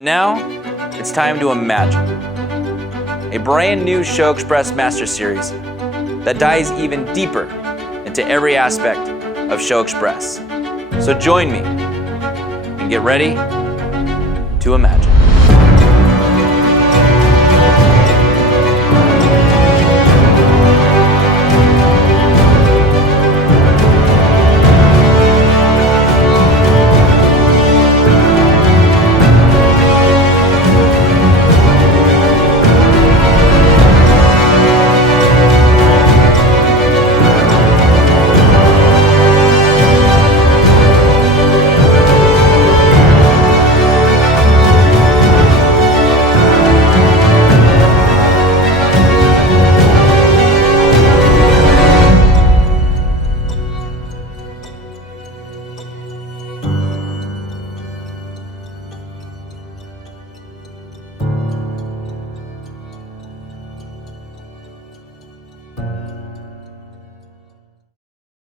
Now, it's time to imagine. A brand new ShowXpress Master Series that dives even deeper into every aspect of ShowXpress. So join me and get ready to imagine.